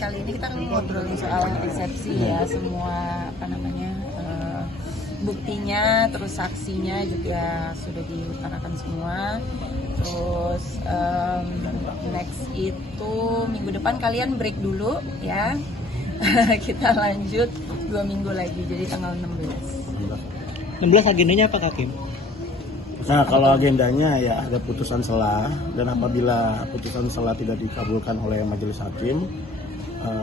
Kali ini kita ngobrolin soal resepsi ya, semua buktinya, terus saksinya juga sudah diutarakan semua. Terus next itu minggu depan kalian break dulu ya. Kita lanjut 2 minggu lagi, jadi tanggal 16. 16 agendanya apa Kak Kim? Nah, kalau agendanya ya ada putusan sela, dan apabila putusan sela tidak dikabulkan oleh majelis hakim,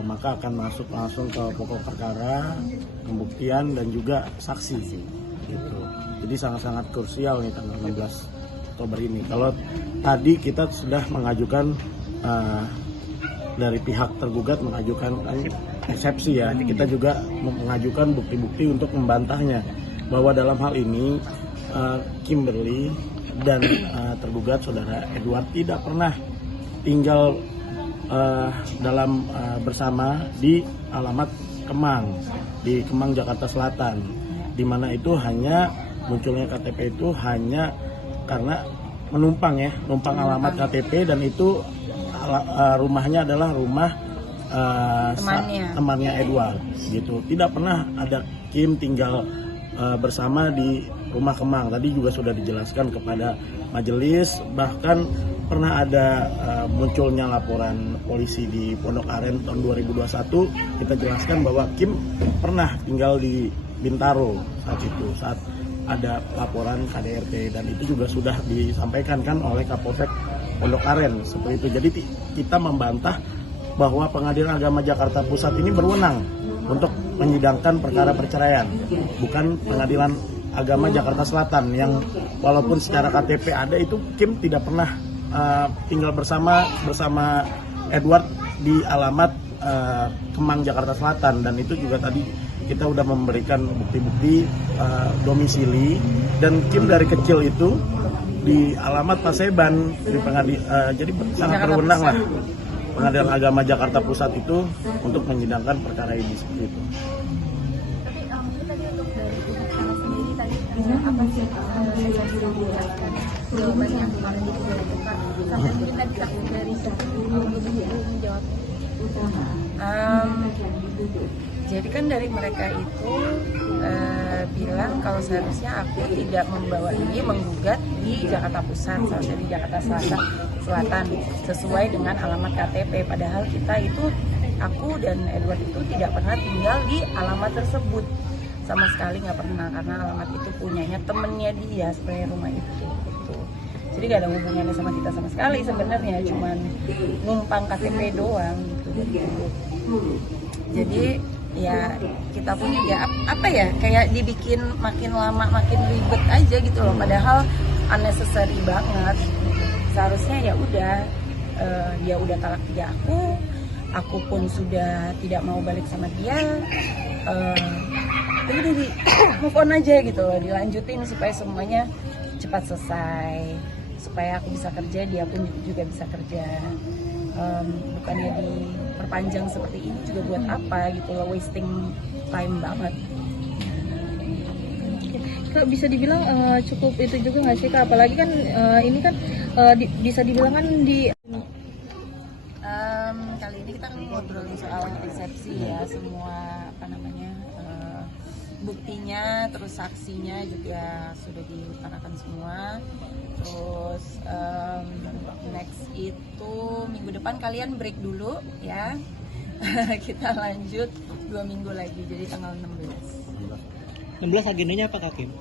maka akan masuk langsung ke pokok perkara, pembuktian dan juga saksi. Gitu. Jadi sangat-sangat krusial nih tanggal 16 Oktober ini. Kalau tadi kita sudah mengajukan dari pihak tergugat mengajukan eksepsi ya, kita juga mengajukan bukti-bukti untuk membantahnya bahwa dalam hal ini Kimberly dan tergugat saudara Edward tidak pernah tinggal bersama di alamat Kemang, di Kemang Jakarta Selatan, di mana itu hanya munculnya KTP itu hanya karena numpang alamat KTP, dan itu rumahnya adalah rumah temannya Edward gitu. Tidak pernah ada Kim tinggal bersama di rumah Kemang. Tadi juga sudah dijelaskan kepada majelis, bahkan pernah ada munculnya laporan polisi di Pondok Aren tahun 2021. Kita jelaskan bahwa Kim pernah tinggal di Bintaro saat ada laporan KDRT, dan itu juga sudah disampaikan kan oleh Kapolsek Pondok Aren seperti itu. Jadi kita membantah bahwa Pengadilan Agama Jakarta Pusat ini berwenang untuk menyidangkan perkara perceraian, bukan Pengadilan Agama Jakarta Selatan yang walaupun secara KTP ada, itu Kim tidak pernah tinggal bersama Edward di alamat Kemang Jakarta Selatan, dan itu juga tadi kita udah memberikan bukti-bukti domisili, dan Kim dari kecil itu di alamat Paseban di jadi sangat berwenang lah Pengadilan Agama Jakarta Pusat itu untuk menyidangkan perkara ini seperti itu. Tapi tadi untuk dari pihak sana sendiri tadi apa sih jawabannya yang kemarin dibuka sampai mungkin tadi saksi dari menjawab. Jadi kan dari mereka itu bilang kalau seharusnya aku tidak membawa ini menggugat di Jakarta Pusat, seharusnya di Jakarta Selatan sesuai dengan alamat KTP. Padahal aku dan Edward itu tidak pernah tinggal di alamat tersebut sama sekali, nggak pernah, karena alamat itu punyanya temennya dia sebenarnya, rumah itu gitu. Jadi nggak ada hubungannya sama kita sama sekali sebenarnya, cuman numpang KTP doang gitu. Jadi ya kita punya ya kayak dibikin makin lama makin ribet aja gitu loh, padahal unnecessary banget. Seharusnya ya udah dia udah talak 3 aku pun sudah tidak mau balik sama dia, udah di move on aja gitu loh, dilanjutin supaya semuanya cepat selesai, supaya aku bisa kerja, dia pun juga bisa kerja. Bukannya diperpanjang seperti ini juga buat apa gitu loh, wasting time banget. Kak, bisa dibilang cukup itu juga nggak sih Kak? Apalagi kan ini kan bisa dibilang kan kali ini kita ngobrolin soal resepsi ya, semua buktinya, terus saksinya juga sudah diutarakan semua. Terus next itu minggu depan kalian break dulu ya. Kita lanjut 2 minggu lagi, jadi tanggal 16. 16 agendanya apa Kak Kim?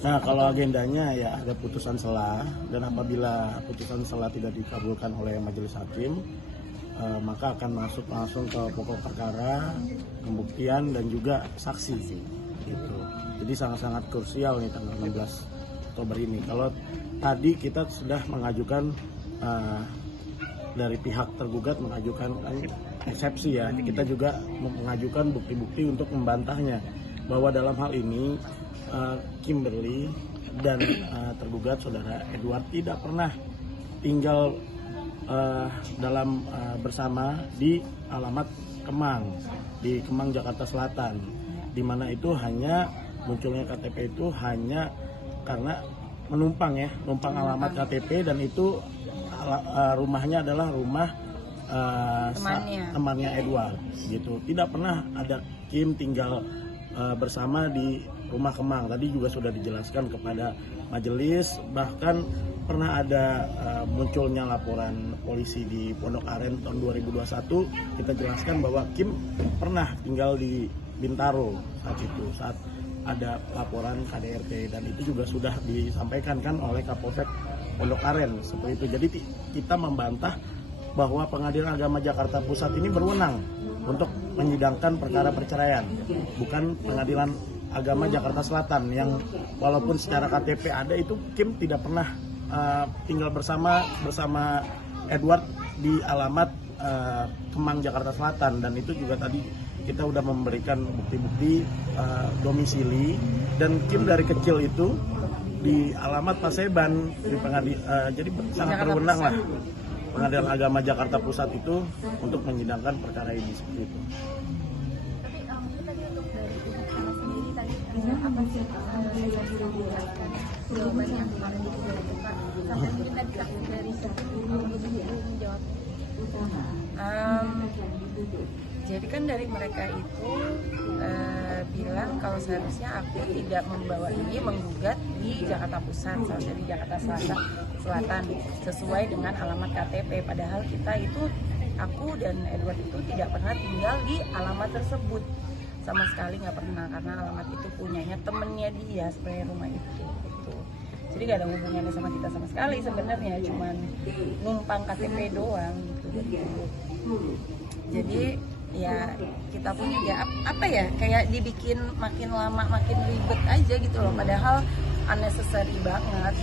Nah, kalau agendanya ya ada putusan sela, dan apabila putusan sela tidak dikabulkan oleh majelis hakim, maka akan masuk langsung ke pokok perkara, pembuktian dan juga saksi. Gitu. Jadi sangat-sangat krusial nih tanggal 16 Oktober ini. Kalau tadi kita sudah mengajukan dari pihak tergugat mengajukan eksepsi ya, kita juga mengajukan bukti-bukti untuk membantahnya bahwa dalam hal ini Kimberly dan tergugat saudara Edward tidak pernah tinggal bersama di alamat Kemang, di Kemang Jakarta Selatan, di mana itu hanya munculnya KTP itu hanya karena numpang alamat KTP, dan itu rumahnya adalah rumah Temannya. Edward gitu. Tidak pernah ada Kim tinggal bersama di rumah Kemang. Tadi juga sudah dijelaskan kepada majelis, bahkan pernah ada munculnya laporan polisi di Pondok Aren tahun 2021. Kita jelaskan bahwa Kim pernah tinggal di Bintaro saat ada laporan KDRT, dan itu juga sudah disampaikan kan oleh Kapolsek Pondok Aren seperti itu. Jadi kita membantah bahwa Pengadilan Agama Jakarta Pusat ini berwenang untuk menyidangkan perkara perceraian, bukan Pengadilan Agama Jakarta Selatan yang walaupun secara KTP ada, itu Kim tidak pernah tinggal bersama Edward di alamat Kemang Jakarta Selatan, dan itu juga tadi kita udah memberikan bukti-bukti domisili, dan Kim dari kecil itu di alamat Paseban di jadi sangat berwenang lah Pengadilan Agama Jakarta Pusat itu untuk menyidangkan perkara ini seperti itu. Tapi tadi untuk dari pihak sana sendiri tadi apa sih yang dilakukan jawaban yang kemarin dibuka sampai mungkin tadi saksi dari menjawab. Jadi kan dari mereka itu bilang kalau seharusnya aku tidak membawa ini menggugat di Jakarta Pusat, seharusnya di Jakarta Selatan sesuai dengan alamat KTP. Padahal kita itu, aku dan Edward itu tidak pernah tinggal di alamat tersebut sama sekali, nggak pernah, karena alamat itu punyanya temennya dia sebenarnya, rumah itu gitu. Jadi nggak ada hubungannya sama kita sama sekali sebenarnya, cuman numpang KTP doang gitu. Jadi ya kita pun ya apa ya, kayak dibikin makin lama makin ribet aja gitu loh, padahal unnecessary banget.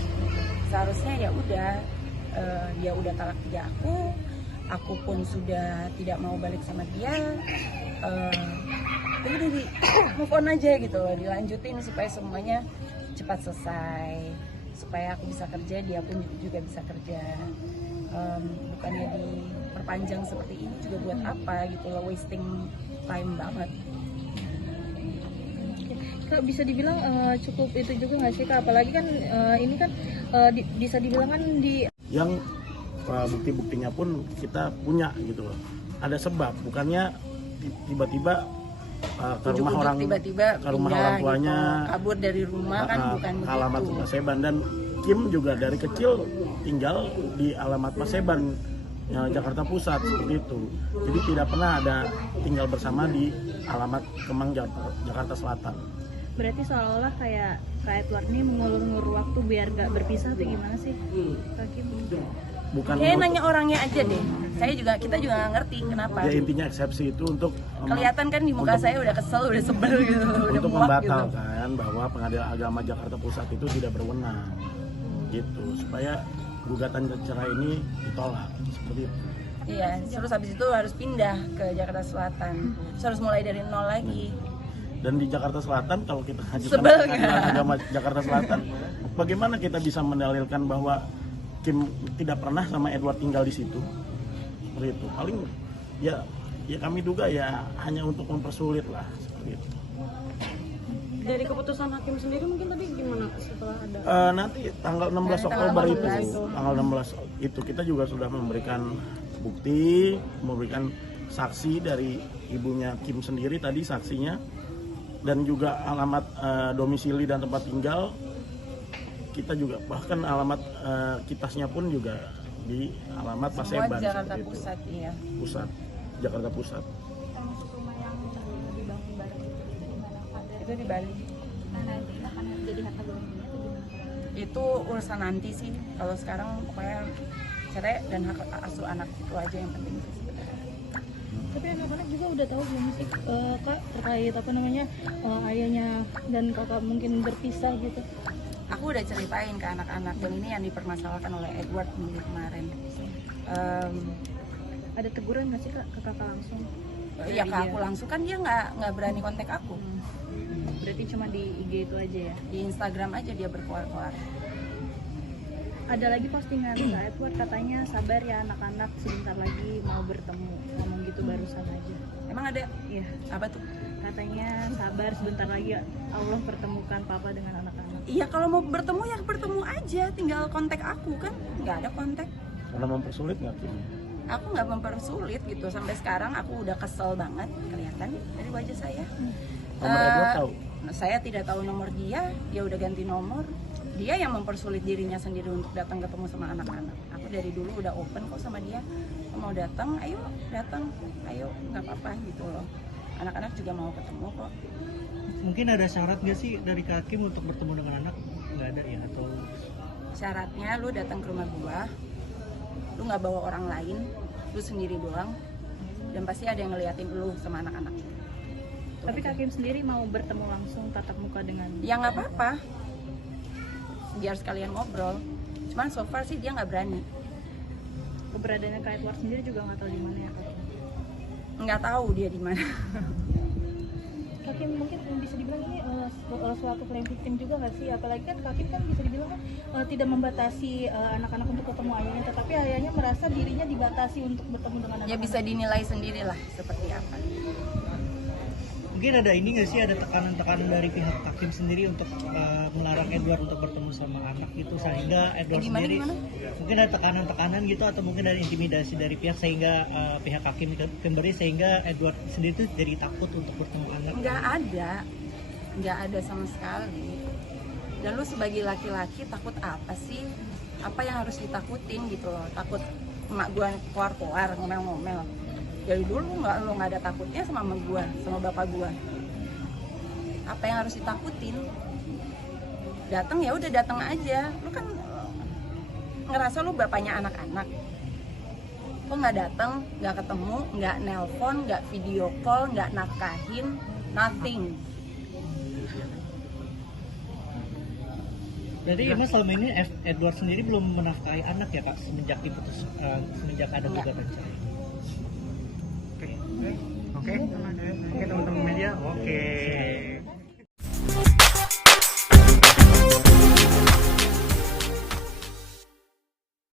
Seharusnya ya udah dia udah talak 3 aku pun sudah tidak mau balik sama dia, udah di move on aja gitu loh, dilanjutin supaya semuanya cepat selesai, supaya aku bisa kerja, dia pun juga bisa kerja. Bukannya diperpanjang seperti ini juga buat apa gitu loh, wasting time banget. Kak, bisa dibilang cukup itu juga nggak sih Kak? Apalagi kan ini kan bisa dibilang kan di Yang bukti-buktinya pun kita punya gitu loh. Ada sebab, bukannya tiba-tiba ke rumah orang, tiba-tiba ke rumah pindah orang tuanya gitu, kabur dari rumah kan, bukan ke alamat begitu. Paseban. Dan Kim juga dari kecil tinggal di alamat Paseban Jakarta Pusat seperti itu. Jadi tidak pernah ada tinggal bersama di alamat Kemang Jakarta Selatan. berarti seolah-olah kayak Kak Edward ini mengulur-ngulur waktu biar nggak berpisah atau gimana sih Kak Kim? Bukan Kayak nanya orangnya aja deh. Kita juga nggak ngerti kenapa. ya, intinya eksepsi itu untuk Kelihatan kan di muka saya udah kesel, udah sebel gitu, udah untuk muak gitu. membatalkan bahwa Pengadilan Agama Jakarta Pusat itu tidak berwenang gitu, supaya gugatan cerai ini ditolak seperti itu. Iya, terus habis itu harus pindah ke Jakarta Selatan. Terus harus mulai dari nol lagi. Dan di Jakarta Selatan kalau kita ajukan Sebel Pengadilan nggak? Agama Jakarta Selatan, bagaimana kita bisa mendalilkan bahwa Kim tidak pernah sama Edward tinggal di situ? Seperti itu. Paling ya kami duga ya hanya untuk mempersulit lah seperti itu. Dari keputusan hakim sendiri mungkin tadi gimana setelah ada Nanti tanggal 16 Tanggal Oktober 16. tanggal 16 itu kita juga sudah memberikan bukti, memberikan saksi dari ibunya Kim sendiri tadi saksinya, dan juga alamat domisili dan tempat tinggal. Kita juga bahkan alamat kitasnya pun juga di alamat Semua Paseban Jakarta seperti itu. Pusat, iya. Pusat, Jakarta Pusat. termasuk rumah yang dibangun bareng itu gimana Pak? Itu di Bali. Nah, nanti akan jadi harta gono itu gimana? Itu urusan nanti sih. Kalau sekarang pokoknya cerai dan hak asuh anak itu aja yang penting sih sebenarnya. Tapi anak-anak juga udah tahu belum sih Kak terkait apa namanya ayahnya dan kakak mungkin berpisah gitu? Aku udah ceritain ke anak-anak, dan ini yang dipermasalahkan oleh Edward minggu kemarin. Ada teguran nggak sih Kak ke kakak langsung? Ya ke aku langsung, kan dia nggak berani kontak aku. Berarti cuma di IG itu aja ya? Di Instagram aja dia berkoar-koar. Ada lagi postingan Kak Edward katanya sabar ya anak-anak sebentar lagi mau bertemu, ngomong gitu barusan aja. Emang ada? Iya, Apa tuh? katanya sabar sebentar lagi Allah pertemukan papa dengan anak-anak. Iya, kalau mau bertemu ya bertemu aja, tinggal kontak aku kan, nggak ada kontak. Pernah mempersulit nggak Kim? Aku nggak mempersulit gitu, sampai sekarang aku udah kesel banget, kelihatan dari wajah saya. Nomor Edward tahu? Saya tidak tahu nomor dia udah ganti nomor. Dia yang mempersulit dirinya sendiri untuk datang ketemu sama anak-anak. Aku dari dulu udah open kok sama dia, mau datang, ayo datang, ayo nggak apa-apa gitu loh. Anak-anak juga mau ketemu kok. Mungkin ada syarat nggak sih dari Kak Kim untuk bertemu dengan anak? Nggak ada ya, atau Syaratnya lu datang ke rumah gua, lu nggak bawa orang lain, lu sendiri doang, dan pasti ada yang ngeliatin lu sama anak-anak. Tapi Kak Kim sendiri mau bertemu langsung tatap muka dengan Ya nggak apa-apa, biar sekalian ngobrol. Cuman so far sih dia nggak berani. keberadaannya Kak Edward sendiri juga nggak tahu di mana ya Kak Kim. Nggak tahu dia di mana. Kak Kim mungkin bisa dibilang ini suatu klaim victim juga nggak sih? Apalagi kan Kak Kim kan bisa dibilang kan tidak membatasi anak-anak untuk ketemu ayahnya, tetapi ayahnya merasa dirinya dibatasi untuk bertemu dengan Ya anak-anak. bisa dinilai sendirilah seperti apa. mungkin ada ini nggak sih, ada tekanan-tekanan dari pihak Kak Kim sendiri untuk melarang Edward untuk bertemu sama anak gitu, sehingga Edward sendiri mungkin ada tekanan-tekanan gitu, atau mungkin ada intimidasi dari pihak sehingga pihak Kak Kim kembali, sehingga Edward sendiri tuh jadi takut untuk bertemu anak. Nggak ada sama sekali. Dan lu sebagai laki-laki takut apa sih? Apa yang harus ditakutin gitu loh? Takut emak gua keluar-keluar ngomel-ngomel. Dari dulu lu nggak ada takutnya sama emak gua, sama bapak gua. Apa yang harus ditakutin? Datang ya udah datang aja. Lu kan ngerasa lu bapaknya anak-anak. Kok nggak datang, nggak ketemu, nggak nelpon, nggak video call, nggak nafkahin, nothing. Jadi emang selama ini Edward sendiri belum menafkahi anak ya Kak, semenjak ada Enggak. gugatan cerai. Oke, teman-teman.